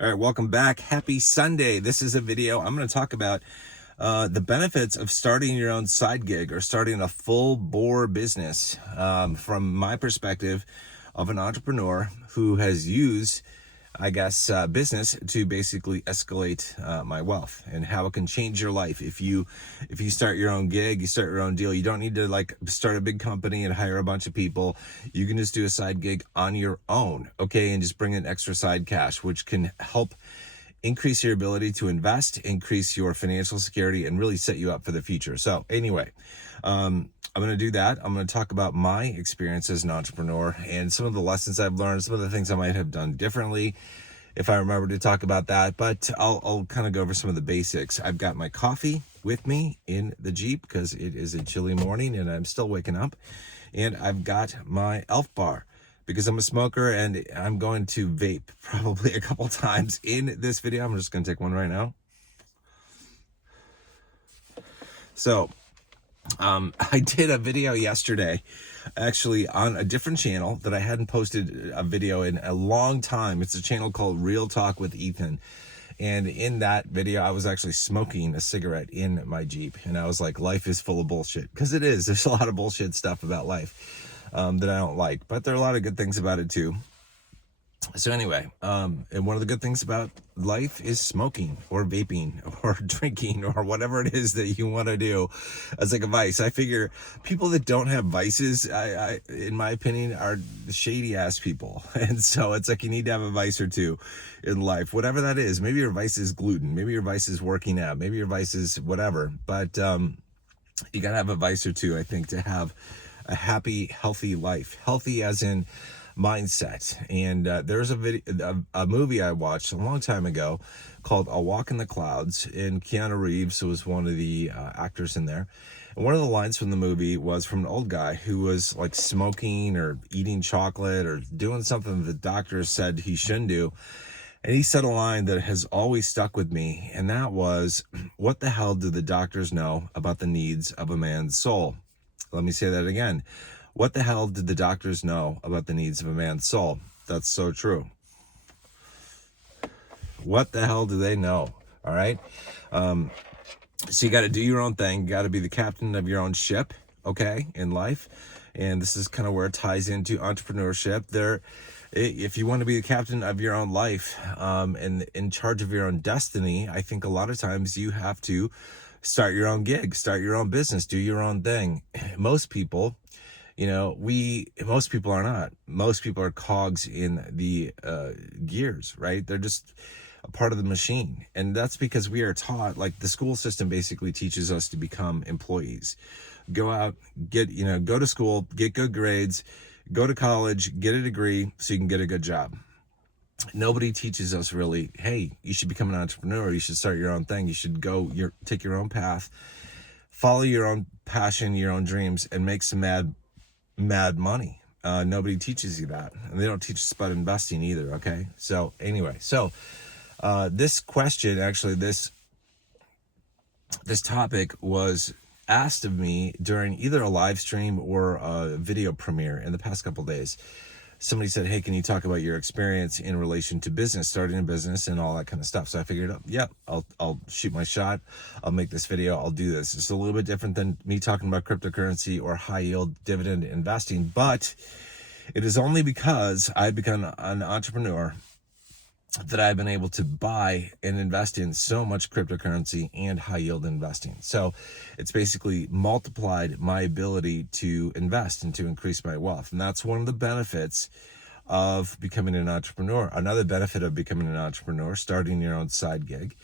All right, welcome back. Happy Sunday. This is a video I'm going to talk about the benefits of starting your own side gig or starting a full bore business from my perspective of an entrepreneur who has used, business to basically escalate my wealth and how it can change your life. If you start your own gig, you start your own deal, you don't need to like start a big company and hire a bunch of people. You can just do a side gig on your own, okay, and just bring in extra side cash, which can help increase your ability to invest, increase your financial security, and really set you up for the future. So anyway, I'm going to do that. I'm going to talk about my experience as an entrepreneur and some of the lessons I've learned, some of the things I might have done differently if I remember to talk about that. But I'll kind of go over some of the basics. I've got my coffee with me in the Jeep because it is a chilly morning and I'm still waking up. And I've got my Elf Bar because I'm a smoker and I'm going to vape probably a couple times in this video. I'm just going to take one right now. So I did a video yesterday, actually on a different channel that I hadn't posted a video in a long time. It's a channel called Real Talk with Ethan. And in that video, I was actually smoking a cigarette in my Jeep. And I was like, life is full of bullshit. Because it is. There's a lot of bullshit stuff about life that I don't like. But there are a lot of good things about it too. So anyway, and one of the good things about life is smoking or vaping or drinking or whatever it is that you want to do as like a vice. I figure people that don't have vices, in my opinion, are shady ass people. And so it's like you need to have a vice or two in life, whatever that is. Maybe your vice is gluten. Maybe your vice is working out. Maybe your vice is whatever. But you got to have a vice or two, I think, to have a happy, healthy life. Healthy as in mindset. And there's a movie I watched a long time ago called A Walk in the Clouds, and Keanu Reeves was one of the actors in there. And one of the lines from the movie was from an old guy who was like smoking or eating chocolate or doing something the doctors said he shouldn't do. And he said a line that has always stuck with me, and that was, what the hell do the doctors know about the needs of a man's soul? Let me say that again. What the hell did the doctors know about the needs of a man's soul? That's so true. What the hell do they know? All right. So you got to do your own thing. You got to be the captain of your own ship, okay, in life. And this is kind of where it ties into entrepreneurship. If you want to be the captain of your own life and in charge of your own destiny, I think a lot of times you have to start your own gig, start your own business, do your own thing. Most people are not. Most people are cogs in the gears, right? They're just a part of the machine. And that's because we are taught, like the school system basically teaches us to become employees. Go out, go to school, get good grades, go to college, get a degree so you can get a good job. Nobody teaches us really, hey, you should become an entrepreneur. You should start your own thing. You should take your own path, follow your own passion, your own dreams, and make some mad money. Nobody teaches you that, and they don't teach us about investing either. Okay, so anyway, this question, actually, this topic was asked of me during either a live stream or a video premiere in the past couple days. Somebody said, hey, can you talk about your experience in relation to business, starting a business and all that kind of stuff? So I figured, I'll shoot my shot. I'll make this video. I'll do this. It's a little bit different than me talking about cryptocurrency or high yield dividend investing, but it is only because I've become an entrepreneur that I've been able to buy and invest in so much cryptocurrency and high yield investing. So it's basically multiplied my ability to invest and to increase my wealth. And that's one of the benefits of becoming an entrepreneur. Another benefit of becoming an entrepreneur, starting your own side gig,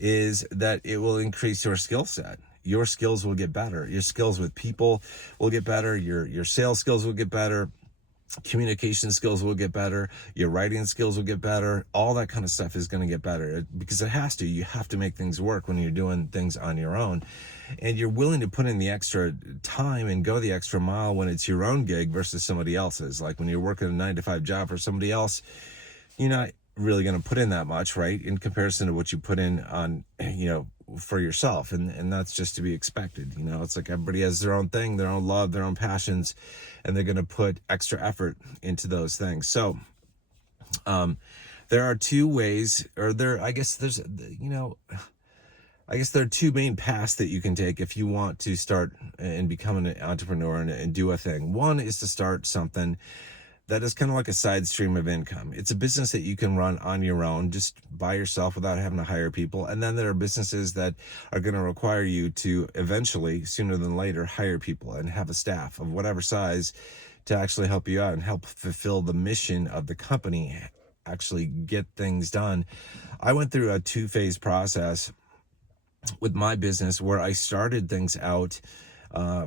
is that it will increase your skill set. Your skills will get better. Your skills with people will get better. Your sales skills will get better. Communication skills will get better, your writing skills will get better, all that kind of stuff is going to get better because it has to. You have to make things work when you're doing things on your own, and you're willing to put in the extra time and go the extra mile when it's your own gig versus somebody else's. Like when you're working a 9-to-5 job for somebody else, you're not really going to put in that much, right, in comparison to what you put in on for yourself, and that's just to be expected. It's like everybody has their own thing, their own love, their own passions, and they're going to put extra effort into those things. So there are two ways, or I guess there are two main paths that you can take if you want to start and become an entrepreneur and do a thing. One is to start something that is kind of like a side stream of income. It's a business that you can run on your own, just by yourself without having to hire people. And then there are businesses that are going to require you to eventually, sooner than later, hire people and have a staff of whatever size to actually help you out and help fulfill the mission of the company, actually get things done. I went through a two-phase process with my business where I started things out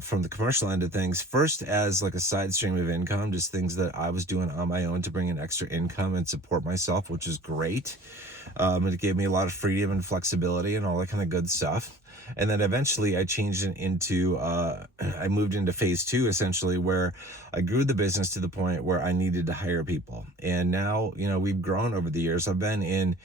from the commercial end of things, first as like a side stream of income, just things that I was doing on my own to bring in extra income and support myself, which is great. It gave me a lot of freedom and flexibility and all that kind of good stuff. And then eventually I changed it into, I moved into phase two, essentially, where I grew the business to the point where I needed to hire people. And now, we've grown over the years. I've been in,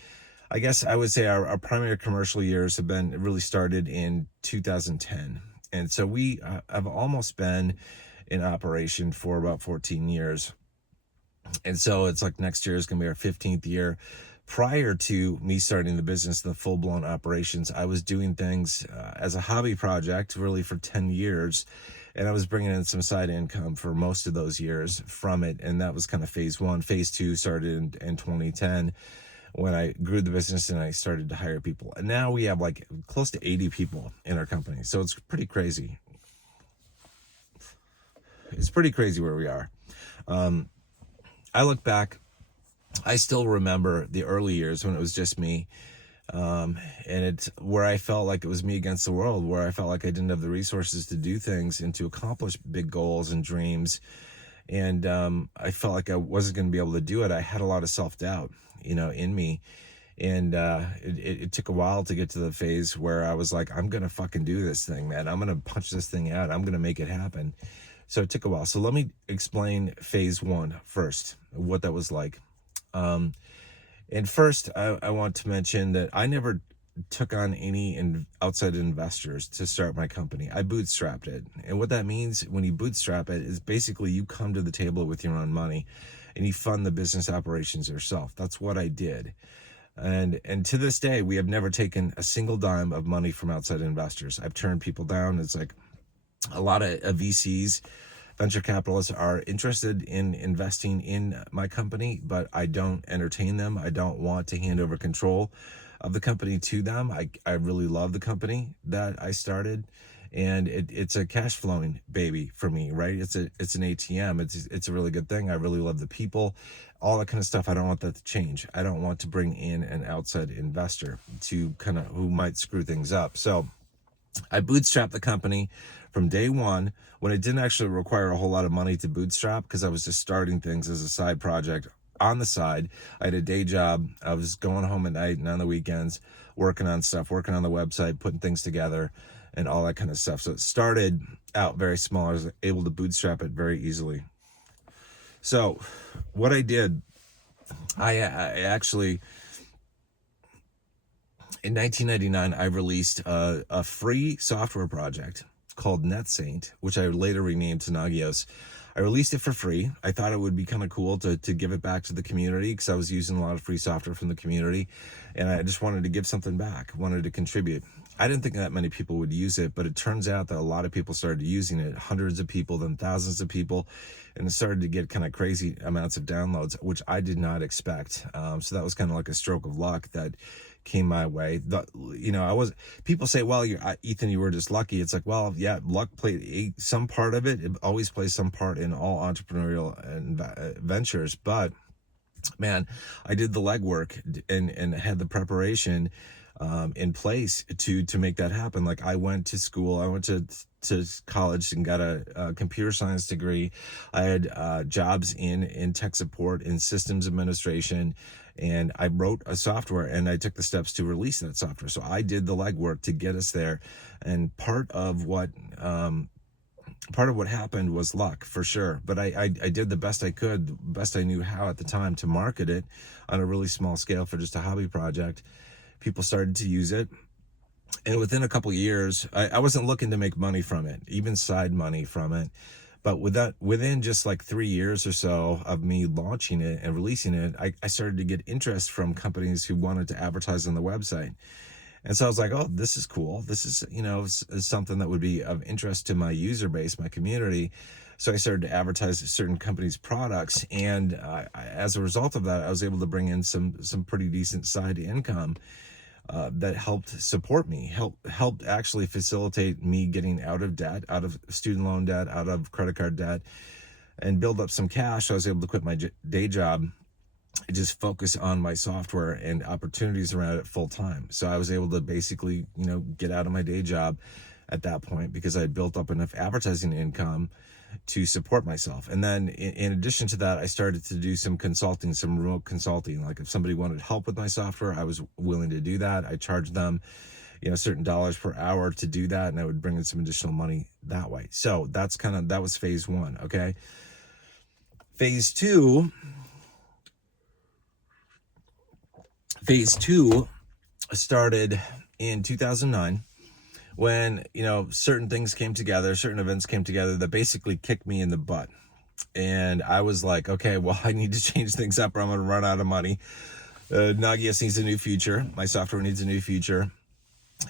I guess I would say our primary commercial years have been really started in 2010. And so we have almost been in operation for about 14 years. And so it's like next year is going to be our 15th year. Prior to me starting the business, the full-blown operations, I was doing things as a hobby project really for 10 years. And I was bringing in some side income for most of those years from it. And that was kind of phase one. Phase two started in 2010 when I grew the business and I started to hire people. And now we have like close to 80 people in our company. So it's pretty crazy. It's pretty crazy where we are. I look back, I still remember the early years when it was just me. And it's where I felt like it was me against the world, where I felt like I didn't have the resources to do things and to accomplish big goals and dreams. And I felt like I wasn't going to be able to do it. I had a lot of self-doubt, in me. And it took a while to get to the phase where I was like, I'm going to fucking do this thing, man. I'm going to punch this thing out. I'm going to make it happen. So it took a while. So let me explain phase one first, what that was like. And first, I want to mention that I never took on any outside investors to start my company. I bootstrapped it. And what that means when you bootstrap it is basically you come to the table with your own money and you fund the business operations yourself. That's what I did. And to this day, we have never taken a single dime of money from outside investors. I've turned people down. It's like a lot of VCs, venture capitalists, are interested in investing in my company, but I don't entertain them. I don't want to hand over control of the company to them. I really love the company that I started, and it's a cash flowing baby for me, right? It's an ATM. It's a really good thing. I really love the people, all that kind of stuff. I don't want that to change. I don't want to bring in an outside investor to kind of who might screw things up. So I bootstrapped the company from day one, when it didn't actually require a whole lot of money to bootstrap, because I was just starting things as a side project on the side. I had a day job. I was going home at night and on the weekends, working on stuff, working on the website, putting things together and all that kind of stuff. So it started out very small. I was able to bootstrap it very easily. So what I did, I actually, in 1999, I released a free software project called NetSaint, which I later renamed to Nagios. I released it for free. I thought it would be kind of cool to give it back to the community, because I was using a lot of free software from the community, and I just wanted to give something back, wanted to contribute. I didn't think that many people would use it, but it turns out that a lot of people started using it, hundreds of people, then thousands of people, and it started to get kind of crazy amounts of downloads, which I did not expect. So that was kind of like a stroke of luck that came my way. People say, well, Ethan, you were just lucky. It's like, well, yeah, luck played some part of it. It always plays some part in all entrepreneurial ventures. But man, I did the legwork and had the preparation in place to make that happen. Like, I went to school, I went to college and got a computer science degree. I had jobs in tech support, in systems administration, and I wrote a software, and I took the steps to release that software. So I did the legwork to get us there. And part of what happened was luck, for sure. But I did the best I could, the best I knew how at the time, to market it on a really small scale for just a hobby project. People started to use it. And within a couple of years, I wasn't looking to make money from it, even side money from it. But within just like 3 years or so of me launching it and releasing it, I started to get interest from companies who wanted to advertise on the website. And so I was like, oh, this is cool. This is, is something that would be of interest to my user base, my community. So I started to advertise certain companies' products. And as a result of that, I was able to bring in some pretty decent side income that helped support me, helped actually facilitate me getting out of debt, out of student loan debt, out of credit card debt, and build up some cash. So I was able to quit my day job, just focus on my software and opportunities around it full time. So I was able to basically, get out of my day job at that point because I had built up enough advertising income to support myself. And then in addition to that, I started to do some consulting, some remote consulting. Like if somebody wanted help with my software, I was willing to do that. I charged them, certain dollars per hour to do that. And I would bring in some additional money that way. So that was phase one. Okay. Phase two started in 2009 when, certain things came together, certain events came together that basically kicked me in the butt. And I was like, okay, well, I need to change things up or I'm going to run out of money. Nagios needs a new future. My software needs a new future.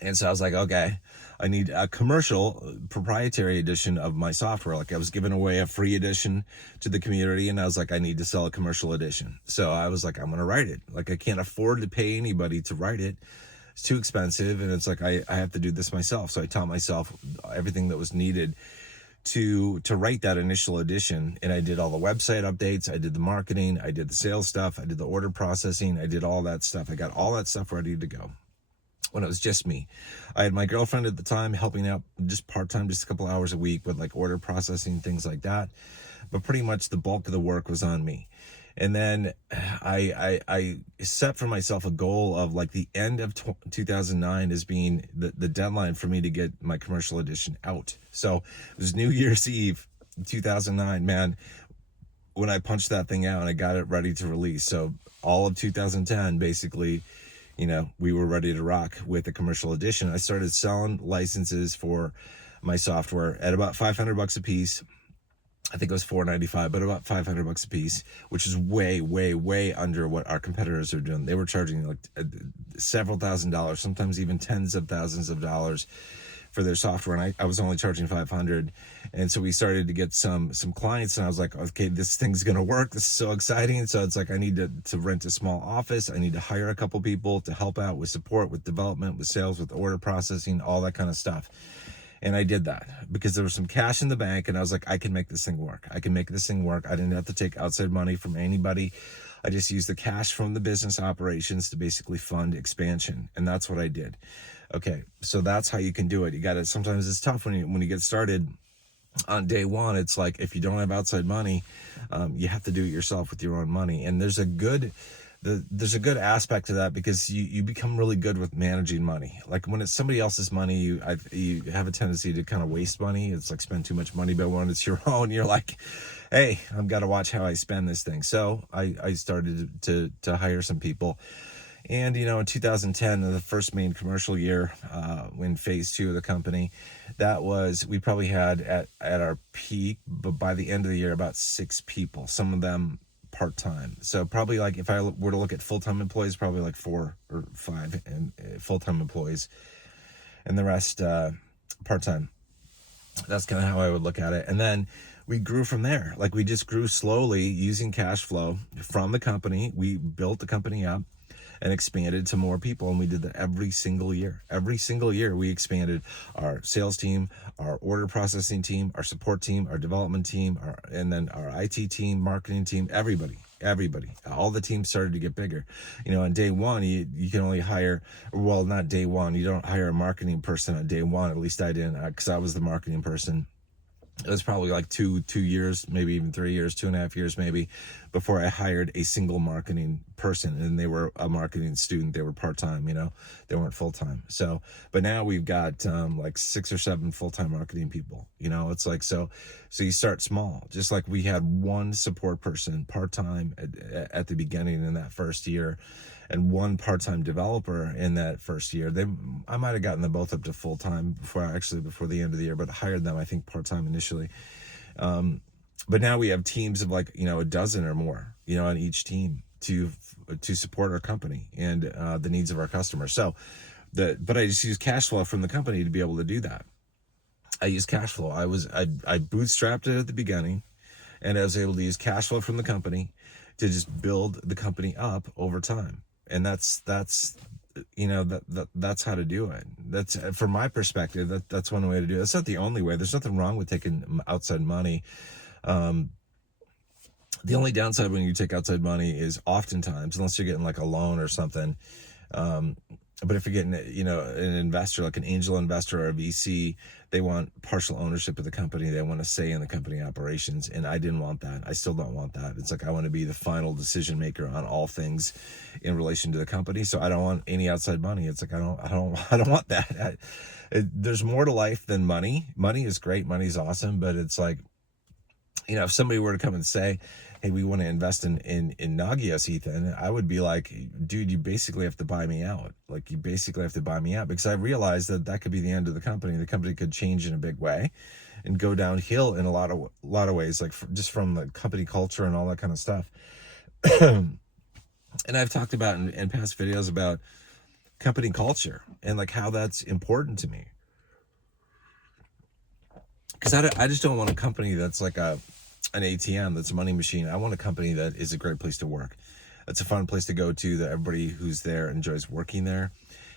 And so I was like, okay, I need a commercial proprietary edition of my software. Like I was giving away a free edition to the community and I was like, I need to sell a commercial edition. So I was like, I'm going to write it. Like I can't afford to pay anybody to write it. It's too expensive. And it's like, I have to do this myself. So I taught myself everything that was needed to write that initial edition. And I did all the website updates. I did the marketing. I did the sales stuff. I did the order processing. I did all that stuff. I got all that stuff ready to go when it was just me. I had my girlfriend at the time helping out just part-time, just a couple hours a week with like order processing, things like that. But pretty much the bulk of the work was on me. And then I set for myself a goal of like the end of 2009 as being the deadline for me to get my commercial edition out. So it was New Year's Eve, 2009, man, when I punched that thing out and I got it ready to release. So all of 2010, basically, we were ready to rock with the commercial edition. I started selling licenses for my software at about $500 a piece. I think it was $495, but about $500 a piece, which is way, way, way under what our competitors are doing. They were charging like several $1,000s, sometimes even tens of thousands of dollars for their software. And I was only charging $500. And so we started to get some clients and I was like, okay, this thing's going to work. This is so exciting. So it's like, I need to rent a small office. I need to hire a couple people to help out with support, with development, with sales, with order processing, all that kind of stuff. And I did that because there was some cash in the bank and I was like, I can make this thing work. I can make this thing work. I didn't have to take outside money from anybody. I just used the cash from the business operations to basically fund expansion. And that's what I did. Okay. So that's how you can do it. You got to, sometimes it's tough when you get started on day one. It's like, if you don't have outside money, you have to do it yourself with your own money. And there's a good aspect to that because you become really good with managing money. Like when it's somebody else's money, you have a tendency to kind of waste money. It's like spend too much money, but when it's your own, you're like, hey, I've got to watch how I spend this thing. So I started to hire some people. And, in 2010, the first main commercial year, when phase two of the company, we probably had at our peak, but by the end of the year, about 6 people, some of them part-time. So probably like if I were to look at full-time employees, probably like 4 or 5 and full-time employees and the rest part-time. That's kind of how I would look at it. And then we grew from there. Like we just grew slowly using cash flow from the company. We built the company up and expanded to more people. And we did that every single year. Every single year we expanded our sales team, our order processing team, our support team, our development team, and then our IT team, marketing team, everybody. All the teams started to get bigger. On day one, you can only hire, well, not day one. You don't hire a marketing person on day one. At least I didn't, because I was the marketing person. It was probably like 2 years, maybe even 3 years, 2.5 years, maybe, before I hired a single marketing person. And they were a marketing student. They were part-time, they weren't full-time. So, but now we've got like 6 or 7 full-time marketing people, it's like, so you start small. Just like we had one support person part-time at the beginning in that first year, and one part-time developer in that first year. I might have gotten them both up to full-time before the end of the year, but hired them, I think, part-time initially. But now we have teams of like, a dozen or more, on each team to support our company and the needs of our customers. So but I just use cash flow from the company to be able to do that. I use cash flow. I bootstrapped it at the beginning, and I was able to use cash flow from the company to just build the company up over time. And that's that's how to do it. That's, from my perspective, that's one way to do it. That's not the only way. There's nothing wrong with taking outside money. The only downside when you take outside money is oftentimes, unless you're getting like a loan or something, but if you're getting, an investor, like an angel investor or a VC, they want partial ownership of the company. They want to say in the company operations. And I didn't want that. I still don't want that. It's like, I want to be the final decision maker on all things in relation to the company. So I don't want any outside money. It's like, I don't want that. There's more to life than money. Money is great. Money is awesome. But it's like, if somebody were to come and say, hey, we want to invest in Nagios, Ethan, I would be like, dude, you basically have to buy me out. Like, you basically have to buy me out, because I realized that could be the end of the company. The company could change in a big way and go downhill in a lot of ways, like just from the company culture and all that kind of stuff. And I've talked about in past videos about company culture and like how that's important to me. Because I just don't want a company that's like an ATM, that's a money machine. I want a company that is a great place to work. It's a fun place to go to, that everybody who's there enjoys working there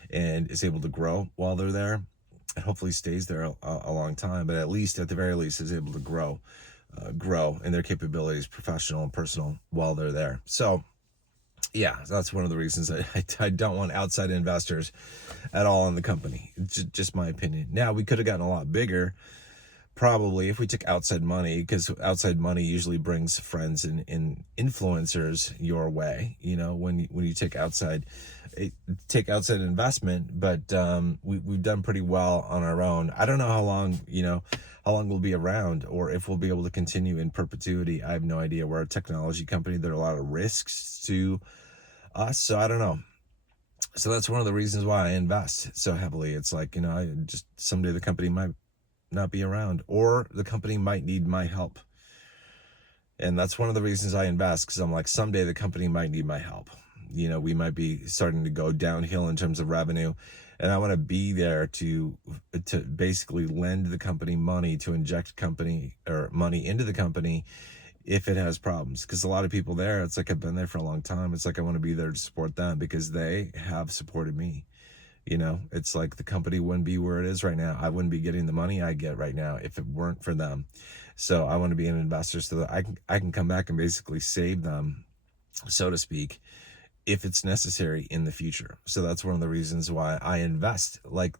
and is able to grow while they're there, and hopefully stays there a long time, but at the very least is able to grow in their capabilities, professional and personal, while they're there. So yeah, that's one of the reasons I don't want outside investors at all in the company. It's just my opinion. Now, we could have gotten a lot bigger, probably, if we took outside money, because outside money usually brings friends and influencers your way, when you take outside investment. But we've done pretty well on our own. I don't know how long we'll be around, or if we'll be able to continue in perpetuity. I have no idea. We're a technology company. There are a lot of risks to us, so I don't know. So that's one of the reasons why I invest so heavily. It's like, I just, someday the company might not be around, or the company might need my help. And that's one of the reasons I invest, because I'm like, someday the company might need my help. We might be starting to go downhill in terms of revenue, and I want to be there to basically lend the company money, to inject money into the company if it has problems. Because a lot of people there, it's like, I've been there for a long time. It's like, I want to be there to support them because they have supported me. It's like, the company wouldn't be where it is right now. I wouldn't be getting the money I get right now if it weren't for them. So I want to be an investor so that I can come back and basically save them, so to speak, if it's necessary in the future. So that's one of the reasons why I invest like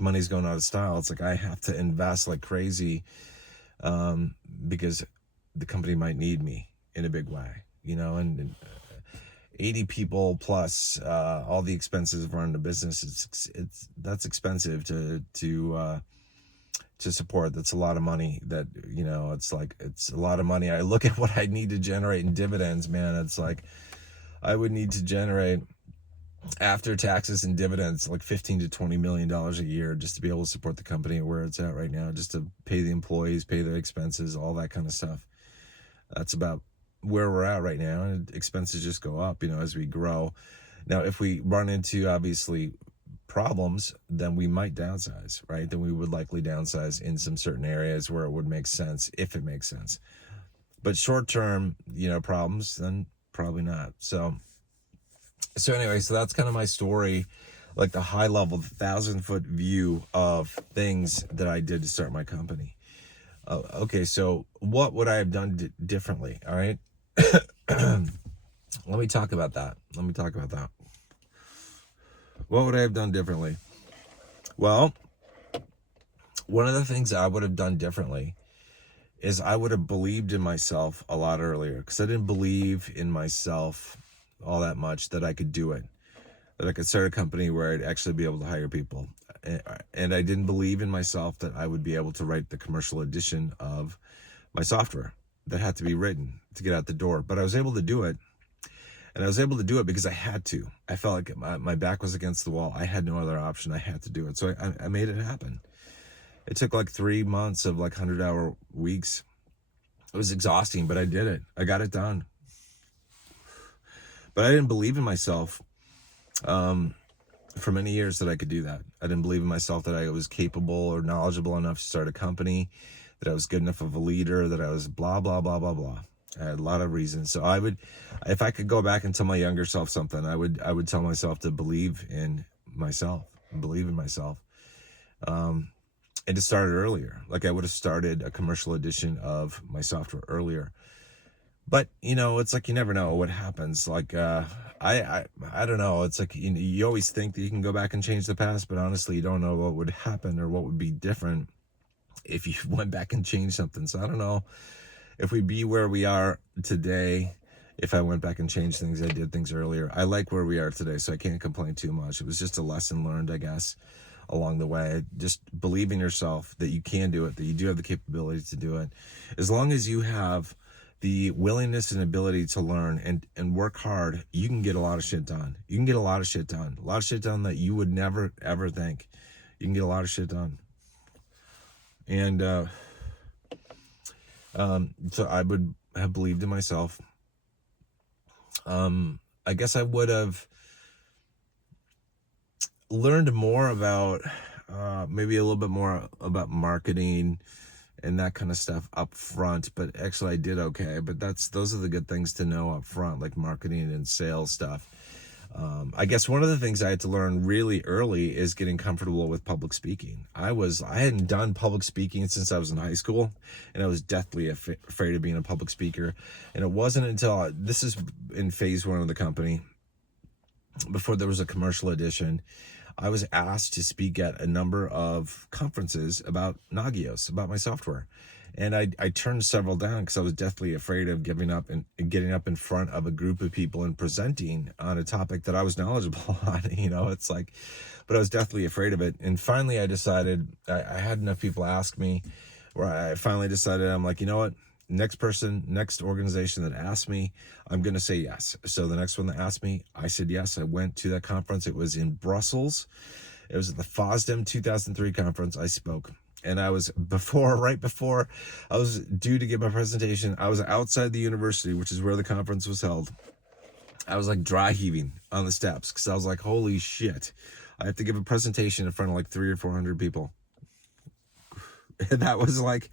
money's going out of style. It's like, I have to invest like crazy, because the company might need me in a big way, and 80 people plus all the expenses of running a business. That's expensive to support. That's a lot of money. That it's a lot of money. I look at what I need to generate in dividends, man. It's like, I would need to generate, after taxes and dividends, like $15 to $20 million a year, just to be able to support the company where it's at right now, just to pay the employees, pay their expenses, all that kind of stuff. That's about where we're at right now, and expenses just go up, as we grow. Now, if we run into, obviously, problems, then we might downsize, right? Then we would likely downsize in some certain areas where it would make sense, if it makes sense. But short-term, problems, then probably not. So anyway, so that's kind of my story, like the high level, 1,000-foot view of things that I did to start my company. Okay, so what would I have done differently? All right. Let me talk about that. What would I have done differently? Well, one of the things I would have done differently is I would have believed in myself a lot earlier, because I didn't believe in myself all that much that I could do it, that I could start a company where I'd actually be able to hire people. And I didn't believe in myself that I would be able to write the commercial edition of my software that had to be written to get out the door. But I was able to do it. And I was able to do it because I had to. I felt like my back was against the wall. I had no other option. I had to do it. So I made it happen. It took like 3 months of like 100-hour weeks. It was exhausting, but I did it. I got it done. But I didn't believe in myself for many years that I could do that. I didn't believe in myself that I was capable or knowledgeable enough to start a company, that I was good enough of a leader, that I was blah, blah, blah, blah, blah. I had a lot of reasons. So I would, if I could go back and tell my younger self something, I would tell myself to believe in myself, and to start it earlier. Like I would have started a commercial edition of my software earlier. But it's like you never know what happens. Like I don't know. It's like you always think that you can go back and change the past, but honestly, you don't know what would happen or what would be different if you went back and changed something. So I don't know if we'd be where we are today if I went back and changed things. I did things earlier. I like where we are today, so I can't complain too much. It was just a lesson learned, I guess, along the way. Just believe in yourself that you can do it, that you do have the capability to do it. As long as you have the willingness and ability to learn and work hard, you can get a lot of shit done. You can get a lot of shit done. A lot of shit done that you would never, ever think. You can get a lot of shit done. And so I would have believed in myself. I guess I would have learned more about maybe a little bit more about marketing and that kind of stuff up front, but actually I did okay. But those are the good things to know up front, like marketing and sales stuff. I guess one of the things I had to learn really early is getting comfortable with public speaking. I hadn't done public speaking since I was in high school, and I was deathly afraid of being a public speaker. And it wasn't until this is in phase 1 of the company, before there was a commercial edition, I was asked to speak at a number of conferences about Nagios, about my software. And I turned several down because I was deathly afraid of giving up and getting up in front of a group of people and presenting on a topic that I was knowledgeable on. It's like, but I was deathly afraid of it. And finally I decided, I had enough people ask me, where I finally decided, I'm like, you know what? Next organization that asked me, I'm going to say yes. So the next one that asked me, I said yes. I went to that conference. It was in Brussels. It was at the FOSDEM 2003 conference. I spoke. And I was right before I was due to give my presentation, I was outside the university, which is where the conference was held. I was like dry heaving on the steps because I was like, holy shit, I have to give a presentation in front of like 300 or 400 people. And that was like,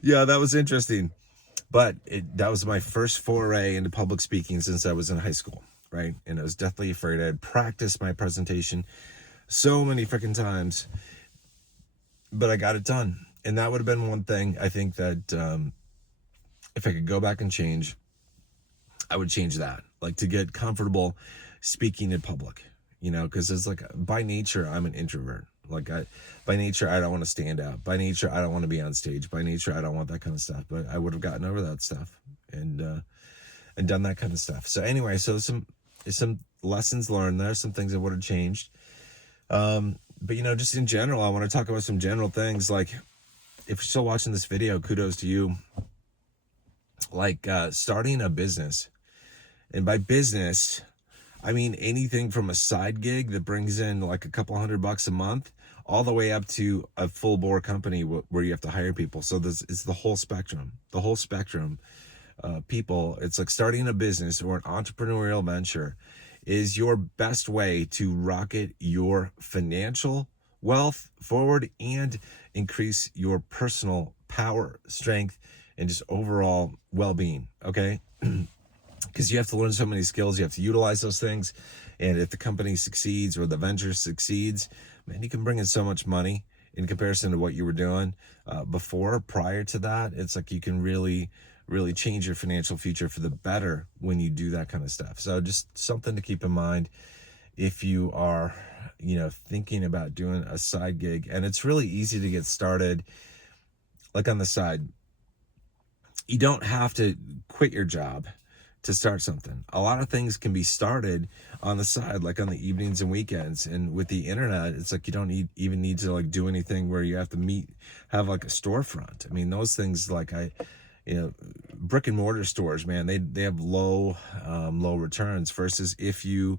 yeah, that was interesting. But that was my first foray into public speaking since I was in high school, right? And I was deathly afraid. I had practiced my presentation so many freaking times, but I got it done. And that would have been one thing I think that if I could go back and change, I would change that. Like to get comfortable speaking in public, because it's like by nature, I'm an introvert. Like by nature, I don't want to stand out. By nature, I don't want to be on stage. By nature, I don't want that kind of stuff. But I would have gotten over that stuff and done that kind of stuff. So anyway, so some lessons learned there, some things I would have changed. But just in general, I want to talk about some general things. Like if you're still watching this video, kudos to you. Like starting a business, and by business, I mean anything from a side gig that brings in like a couple $100 a month, all the way up to a full bore company where you have to hire people. So it's the whole spectrum. People, it's like starting a business or an entrepreneurial venture is your best way to rocket your financial wealth forward and increase your personal power, strength, and just overall well-being. Okay. Because you have to learn so many skills, you have to utilize those things. And if the company succeeds or the venture succeeds, man, you can bring in so much money in comparison to what you were doing prior to that. It's like you can really, really change your financial future for the better when you do that kind of stuff. So just something to keep in mind if you are, thinking about doing a side gig. And it's really easy to get started, like on the side. You don't have to quit your job to start something. A lot of things can be started on the side, like on the evenings and weekends. And with the internet, it's like you don't even need to like do anything where you have to have like a storefront. I mean, those things like brick and mortar stores, man, they have low returns versus if you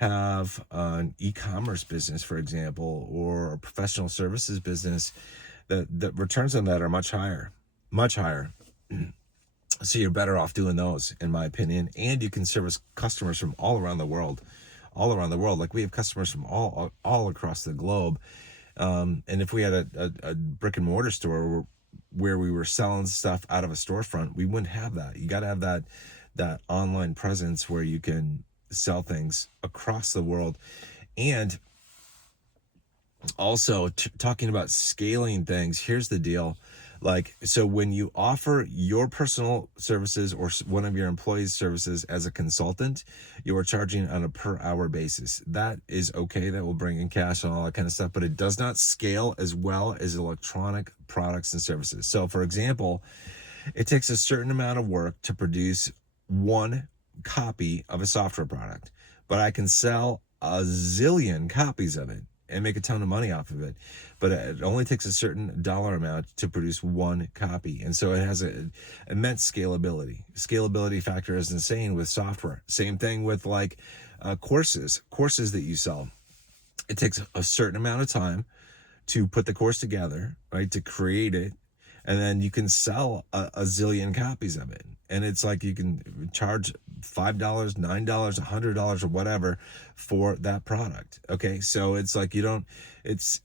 have an e-commerce business, for example, or a professional services business, the returns on that are much higher, much higher. So you're better off doing those, in my opinion. And you can service customers from all around the world, all around the world. Like we have customers from all across the globe. And if we had a brick and mortar store where we were selling stuff out of a storefront, we wouldn't have that. You got to have that online presence where you can sell things across the world. And also talking about scaling things, here's the deal. Like, so when you offer your personal services or one of your employees' services as a consultant, you are charging on a per hour basis. That is okay. That will bring in cash and all that kind of stuff, but it does not scale as well as electronic products and services. So for example, it takes a certain amount of work to produce one copy of a software product, but I can sell a zillion copies of it and make a ton of money off of it. But it only takes a certain dollar amount to produce one copy. And so it has an immense scalability. Scalability factor is insane with software. Same thing with like courses that you sell. It takes a certain amount of time to put the course together, right? To create it. And then you can sell a zillion copies of it. And it's like you can charge $5, $9, $100 or whatever for that product. Okay. So it's like it's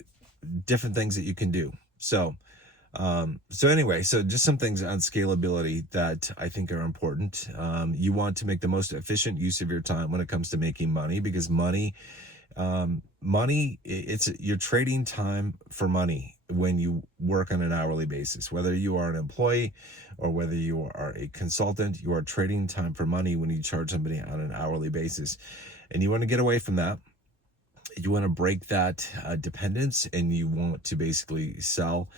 different things that you can do. So anyway, so just some things on scalability that I think are important. You want to make the most efficient use of your time when it comes to making money, because money, you're trading time for money when you work on an hourly basis. Whether you are an employee or whether you are a consultant, you are trading time for money when you charge somebody on an hourly basis. And you want to get away from that. You want to break that dependence, and you want to basically sell,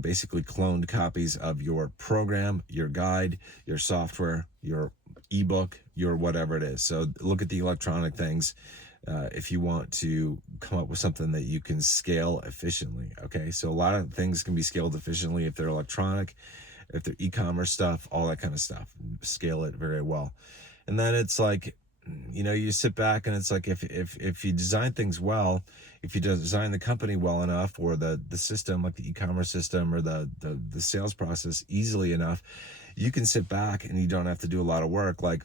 basically cloned copies of your program, your guide, your software, your ebook, your whatever it is. So look at the electronic things if you want to come up with something that you can scale efficiently. Okay, so a lot of things can be scaled efficiently if they're electronic, if they're e-commerce stuff, all that kind of stuff. Scale it very well. And then it's like, you sit back and it's like if you design things well, if you design the company well enough, or the system, like the e-commerce system or the sales process easily enough, you can sit back and you don't have to do a lot of work. Like,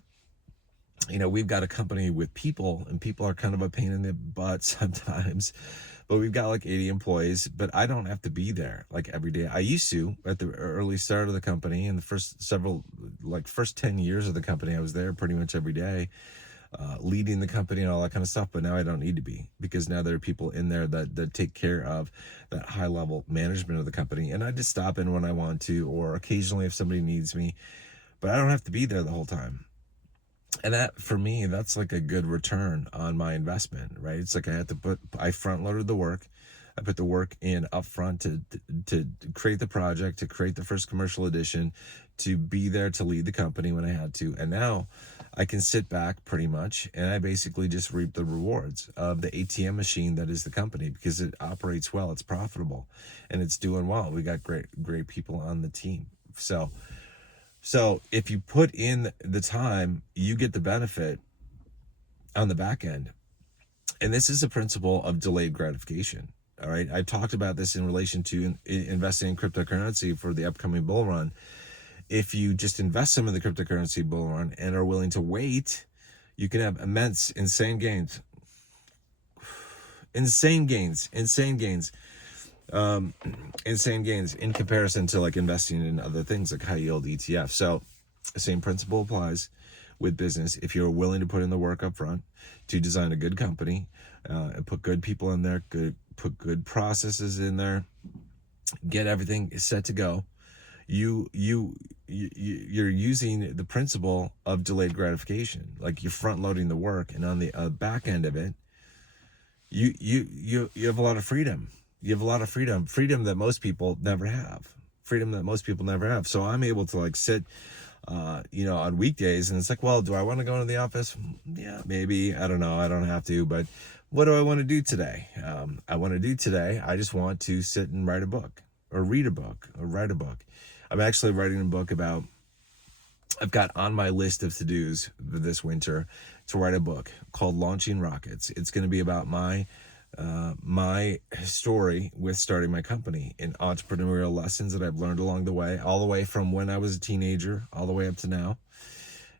we've got a company with people, and people are kind of a pain in the butt sometimes, but we've got like 80 employees, but I don't have to be there like every day. I used to at the early start of the company, and the first 10 years of the company, I was there pretty much every day, leading the company and all that kind of stuff. But now I don't need to be, because now there are people in there that take care of that high level management of the company. And I just stop in when I want to, or occasionally if somebody needs me, but I don't have to be there the whole time. And that, for me, that's like a good return on my investment, right? It's like I front loaded the work. I put the work in up front to create the project, to create the first commercial edition, to be there to lead the company when I had to. And now I can sit back pretty much, and I basically just reap the rewards of the ATM machine that is the company, because it operates well, it's profitable, and it's doing well. We got great people on the team. So if you put in the time, you get the benefit on the back end. And this is a principle of delayed gratification. All right. I talked about this in relation to investing in cryptocurrency for the upcoming bull run. If you just invest some in the cryptocurrency bull run and are willing to wait, you can have insane gains in comparison to like investing in other things like high yield ETF. So the same principle applies with business. If you're willing to put in the work up front to design a good company, and put good people in there, put good processes in there, get everything set to go, you're using the principle of delayed gratification. Like, you're front loading the work, and on the back end of it, you have a lot of freedom. You have a lot of freedom that most people never have. So I'm able to like sit, on weekdays, and it's like, well, do I want to go into the office? Yeah, maybe. I don't know. I don't have to, but what do I want to do today? I just want to sit and write a book, or read a book, or write a book. I'm actually writing a book I've got on my list of to-dos this winter, to write a book called Launching Rockets. It's going to be about my story with starting my company and entrepreneurial lessons that I've learned along the way, all the way from when I was a teenager all the way up to now.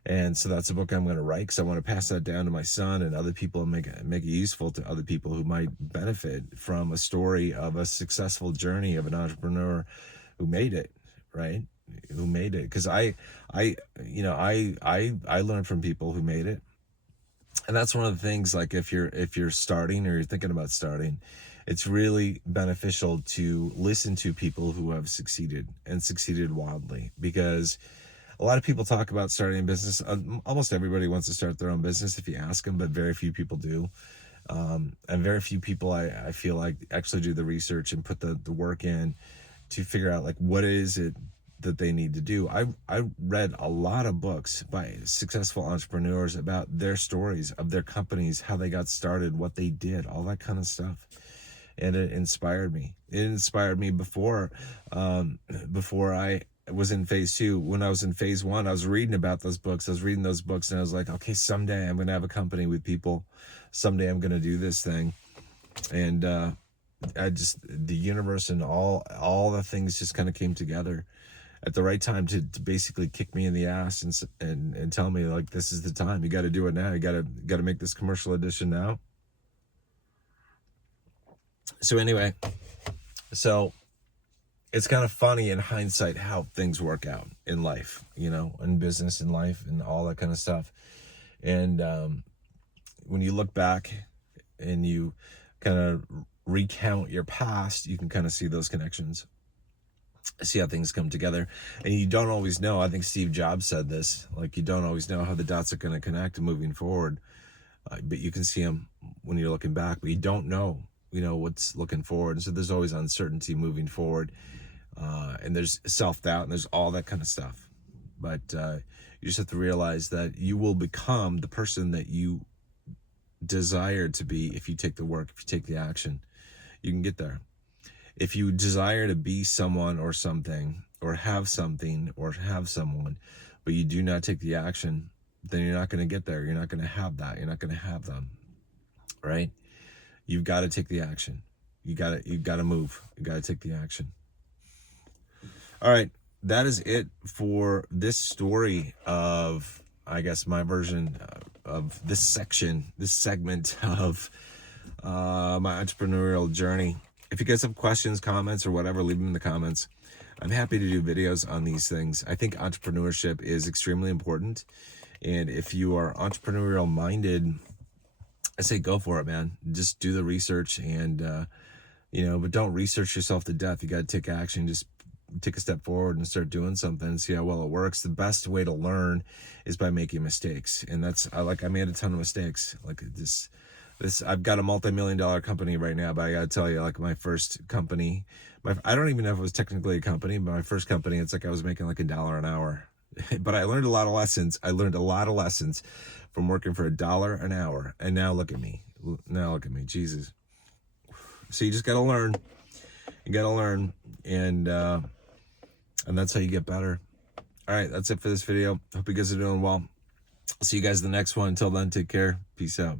And so that's a book I'm going to write because I want to pass that down to my son and other people, and make it useful to other people who might benefit from a story of a successful journey of an entrepreneur who made it, right? Who made it. Because I learned from people who made it. And that's one of the things, like if you're starting or you're thinking about starting, it's really beneficial to listen to people who have succeeded and succeeded wildly, because a lot of people talk about starting a business. Almost everybody wants to start their own business if you ask them, but very few people do. And very few people, I feel like, actually do the research and put the work in to figure out like what is it that they need to do. I read a lot of books by successful entrepreneurs about their stories of their companies, how they got started, what they did, all that kind of stuff. And it inspired me. It inspired me before I was in phase 2. When I was in phase 1, I was reading about those books. I was reading those books and I was like, okay, someday I'm going to have a company with people. Someday I'm going to do this thing. And the universe and all the things just kind of came together at the right time to basically kick me in the ass and tell me, like, this is the time. You got to do it now. You got to make this commercial edition now. So anyway, it's kind of funny in hindsight how things work out in life, in business, in life, and all that kind of stuff. And when you look back and you kind of recount your past, you can kind of see those connections, see how things come together. And you don't always know. I think Steve Jobs said this, like, you don't always know how the dots are going to connect moving forward, but you can see them when you're looking back, but you don't know, what's looking forward. And so there's always uncertainty moving forward. And there's self-doubt and there's all that kind of stuff. But you just have to realize that you will become the person that you desire to be if you take the work, if you take the action. You can get there. If you desire to be someone or something, or have something or have someone, but you do not take the action, then you're not going to get there. You're not going to have that. You're not going to have them, right? You've got to take the action. You've got to move. You got to take the action. All right. That is it for this story of, I guess, my version of this segment of my entrepreneurial journey. If you guys have questions, comments, or whatever, leave them in the comments. I'm happy to do videos on these things. I think entrepreneurship is extremely important. And if you are entrepreneurial minded, I say go for it, man. Just do the research and, but don't research yourself to death. You got to take action. Just take a step forward and start doing something and see how well it works. The best way to learn is by making mistakes. And I made a ton of mistakes. Like this, I've got a multi-million-dollar company right now, but I got to tell you, like my first company, I don't even know if it was technically a company, but my first company, it's like I was making like $1 an hour. But I learned a lot of lessons. From working for $1 an hour. And now look at me. Jesus. So you just got to learn. You got to learn. And that's how you get better. All right. That's it for this video. Hope you guys are doing well. I'll see you guys in the next one. Until then, take care. Peace out.